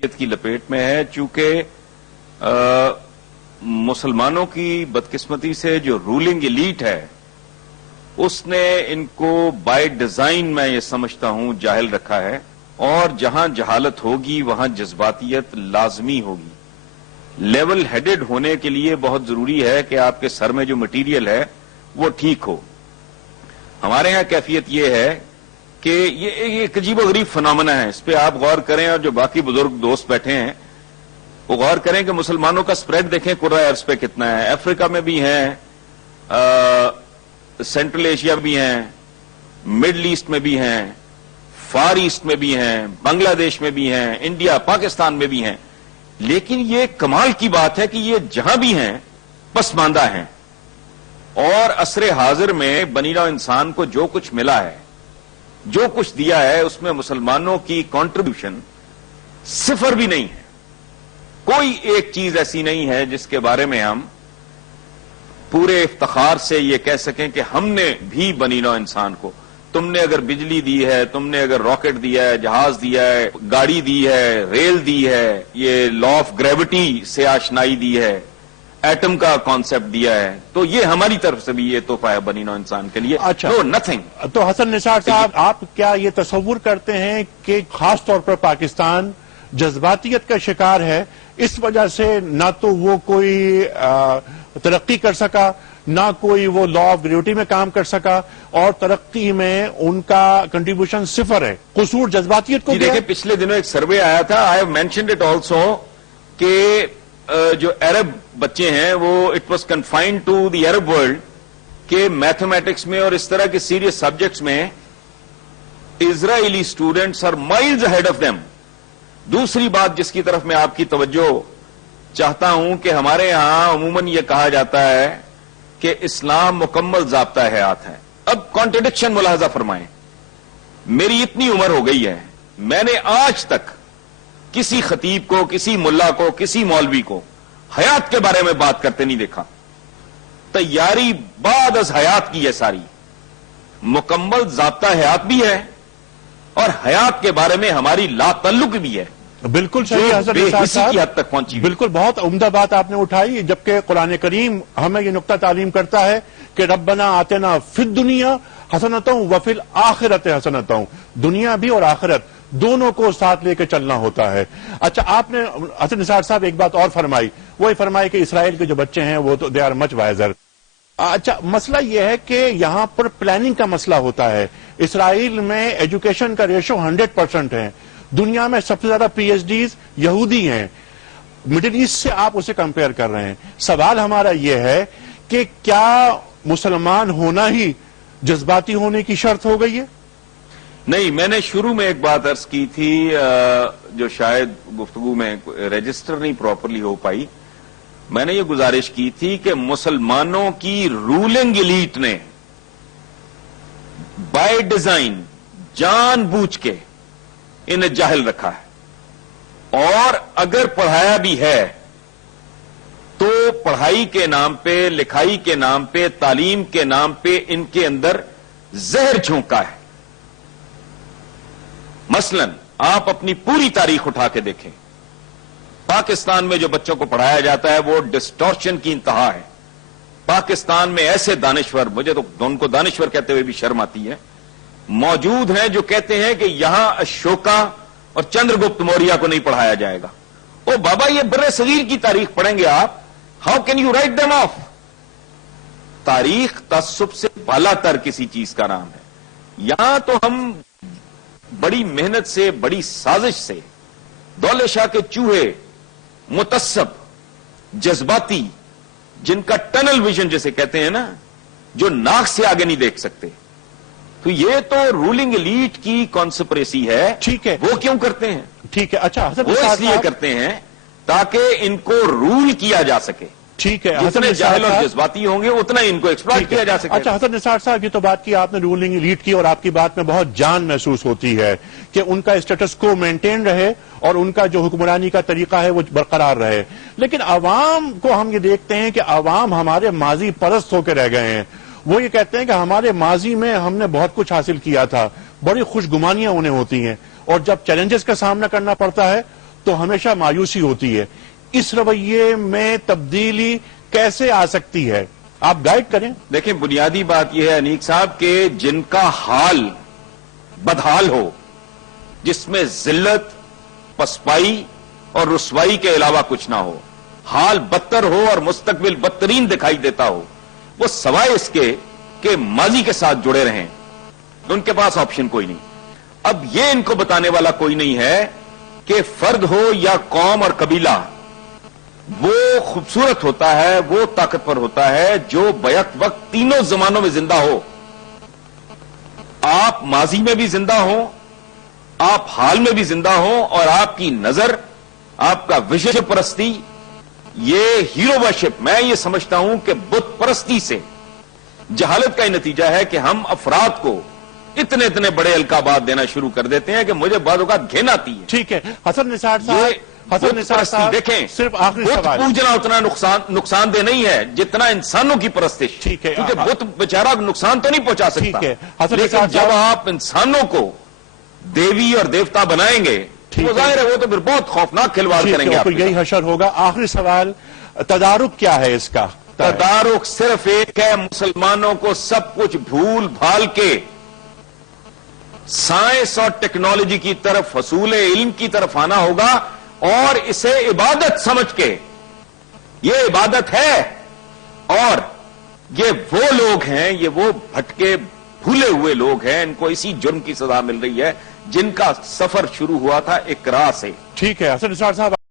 की लपेट में है, चूंकि मुसलमानों की बदकिस्मती से जो रूलिंग एलीट है उसने इनको बाय डिजाइन मैं ये समझता हूं जाहिल रखा है, और जहां जहालत होगी वहां जज्बातियत लाजमी होगी। लेवल हेडेड होने के लिए बहुत जरूरी है कि आपके सर में जो मटीरियल है वो ठीक हो। हमारे यहां कैफियत ये है कि ये एक अजीब-ओ-गरीब फिनोमेना है, इस पे आप गौर करें और जो बाकी बुजुर्ग दोस्त बैठे हैं वो गौर करें कि मुसलमानों का स्प्रेड देखें कुर्रा अर्ज पे कितना है। अफ्रीका में भी हैं, सेंट्रल एशिया भी हैं, मिडल ईस्ट में भी हैं, फार ईस्ट में भी हैं, बांग्लादेश में भी हैं, इंडिया पाकिस्तान में भी हैं। लेकिन ये कमाल की बात है कि ये जहां भी हैं पसमानदा हैं, और असरे हाजिर में बनीनौ इंसान को जो कुछ मिला है, जो कुछ दिया है, उसमें मुसलमानों की कंट्रीब्यूशन सिफर भी नहीं है। कोई एक चीज ऐसी नहीं है जिसके बारे में हम पूरे इफ्तिखार से ये कह सकें कि हमने भी बनीनौ इंसान को, तुमने अगर बिजली दी है, तुमने अगर रॉकेट दिया है, जहाज दिया है, गाड़ी दी है, रेल दी है, ये लॉ ऑफ ग्रेविटी से आशनाई दी है, एटम का कॉन्सेप्ट दिया है, तो ये हमारी तरफ से भी ये तोहफा है बनीनौ इंसान के लिए। अच्छा, नो नथिंग। तो हसन निसार साहब, आप क्या ये तस्वुर करते हैं कि खास तौर पर पाकिस्तान जज्बातियत का शिकार है, इस वजह से ना तो वो कोई तरक्की कर सका, ना कोई वो लॉ ऑफ ग्रेविटी में काम कर सका, और तरक्की में उनका कंट्रीब्यूशन सिफर है? कसूर जज्बातियत को देखिए, पिछले दिनों एक सर्वे आया था, I have mentioned it also, कि जो अरब बच्चे हैं वो it was confined to the Arab world के मैथमेटिक्स में और इस तरह के सीरियस सब्जेक्ट्स में Israeli students are miles ahead of them. दूसरी बात जिसकी तरफ मैं आपकी तवज्जो चाहता हूं कि हमारे यहां अमूमन यह कहा जाता है कि इस्लाम मुकम्मल ज़ाब्ता हयात है। अब कॉन्ट्रडिक्शन मुलाहजा फरमाएं, मेरी इतनी उम्र हो गई है, मैंने आज तक किसी खतीब को, किसी मुल्ला को, किसी मौलवी को हयात के बारे में बात करते नहीं देखा। तैयारी बाद अज हयात की है सारी, मुकम्मल ज़ाब्ता हयात भी है और हयात के बारे में हमारी लातल्लुक भी है। बिल्कुल सही हसन निसार साहब, की हद तक पहुंची। बिल्कुल बहुत उम्दा बात आपने उठाई, जबकि कुरान करीम हमें यह नुक्ता तालीम करता है कि रब्बना आतेना फिद दुनिया हसनतों व फिल आखिरत हसनतों, दुनिया भी और आखिरत दोनों को साथ लेकर चलना होता है। अच्छा, आपने हसन निसार साहब एक बात और फरमाई, वही फरमाई कि इसराइल के जो बच्चे हैं वो तो दे आर मच वाइजर। अच्छा, मसला यह है कि यहां पर प्लानिंग का मसला होता है। इसराइल में एजुकेशन का रेशो 100% है, दुनिया में सबसे ज्यादा पीएचडीज यहूदी हैं, मिडिल ईस्ट से आप उसे कंपेयर कर रहे हैं। सवाल हमारा यह है कि क्या मुसलमान होना ही जज्बाती होने की शर्त हो गई है? नहीं, मैंने शुरू में एक बात अर्ज की थी जो शायद गुफ्तगू में रजिस्टर नहीं प्रॉपरली हो पाई। मैंने ये गुजारिश की थी कि मुसलमानों की रूलिंग एलीट ने बाय डिजाइन जानबूझ के इन्हें जाहिल रखा है, और अगर पढ़ाया भी है तो पढ़ाई के नाम पे, लिखाई के नाम पे, तालीम के नाम पे इनके अंदर जहर झोंका है। मसलन आप अपनी पूरी तारीख उठा के देखें, पाकिस्तान में जो बच्चों को पढ़ाया जाता है वो डिस्टॉर्शन की इंतहा है। पाकिस्तान में ऐसे दानिश्वर, मुझे तो उनको दानिश्वर कहते हुए भी शर्म आती है, मौजूद हैं जो कहते हैं कि यहां अशोका और चंद्रगुप्त मौर्य को नहीं पढ़ाया जाएगा। ओ बाबा, ये बर्रे सगीर की तारीख पढ़ेंगे आप, how can you write them of? तारीख तअस्सुब से बालातर किसी चीज का नाम है। यहां तो हम बड़ी मेहनत से, बड़ी साजिश से, दौले शाह के चूहे, मुतस्सब, जज्बाती, जिनका टनल विजन जिसे कहते हैं ना, जो नाक से आगे नहीं देख सकते, तो ये तो रूलिंग एलीट की कॉन्स्पिरेसी है। ठीक है, वो क्यों करते हैं? ठीक है। अच्छा, वो इसलिए करते हैं ताकि इनको रूल किया जा सके। ठीक है, जितने जाहिल और जज्बाती होंगे उतना इनको एक्सप्लॉइट किया जा सके। अच्छा, हसन निसार साहब, ये तो बात की आपने रूलिंग एलीट की, और आपकी बात में बहुत जान महसूस होती है कि उनका स्टेटस को मेंटेन रहे और उनका जो हुक्मरानी का तरीका है वो बरकरार रहे। लेकिन अवाम को हम ये देखते हैं कि अवाम हमारे माजी परस्त होकर रह गए हैं। वो ये कहते हैं कि हमारे माजी में हमने बहुत कुछ हासिल किया था, बड़ी खुशगुमानियां उन्हें होती हैं, और जब चैलेंजेस का सामना करना पड़ता है تو ہمیشہ مایوسی ہوتی ہے. اس رویے میں تبدیلی کیسے آ سکتی ہے؟ آپ گائیڈ کریں. دیکھیں بنیادی بات یہ ہے انیک صاحب کہ جن کا حال بدحال ہو، جس میں ذلت، پسپائی اور رسوائی کے علاوہ کچھ نہ ہو، حال بدتر ہو اور مستقبل بدترین دکھائی دیتا ہو، وہ سوائے اس کے کہ ماضی کے ساتھ جڑے رہیں، ان کے پاس آپشن کوئی نہیں. اب یہ ان کو بتانے والا کوئی نہیں ہے کہ فرد ہو یا قوم اور قبیلہ، وہ خوبصورت ہوتا ہے، وہ طاقتور ہوتا ہے جو بیک وقت تینوں زمانوں میں زندہ ہو. آپ ماضی میں بھی زندہ ہوں، آپ حال میں بھی زندہ ہوں، اور آپ کی نظر، آپ کا وشن پرستی، یہ ہیرو ورشپ، میں یہ سمجھتا ہوں کہ بت پرستی سے جہالت کا ہی نتیجہ ہے کہ ہم افراد کو اتنے اتنے بڑے القابات دینا شروع کر دیتے ہیں کہ مجھے بعض اوقات گھن آتی ہے. ٹھیک ہے حسن نثار صاحب. حسن نثار صاحب دیکھیں، صرف آخری بت سوال. پوجنا اتنا نقصان دہ نہیں ہے جتنا انسانوں کی پرستش. ٹھیک ہے. کیونکہ بت بیچارہ نقصان تو نہیں پہنچا سکتا. ٹھیک ہے. حسن لیکن نثار جب صاحب آپ انسانوں کو دیوی اور دیوتا بنائیں گے ٹھیک وہ ہے. ظاہر ہے وہ تو پھر بہت خوفناک کھلواڑ ٹھیک کریں ہے، گے. آپ تو یہی حشر ہوگا. آخری سوال، تدارک کیا ہے اس کا؟ تدارک صرف ایک ہے، مسلمانوں کو سب کچھ بھول بھال کے سائنس اور ٹیکنالوجی کی طرف، حصول علم کی طرف آنا ہوگا، اور اسے عبادت سمجھ کے، یہ عبادت ہے، اور یہ وہ لوگ ہیں، یہ وہ بھٹکے بھولے ہوئے لوگ ہیں، ان کو اسی جرم کی سزا مل رہی ہے جن کا سفر شروع ہوا تھا اقرا سے. ٹھیک ہے حسن نثار صاحب.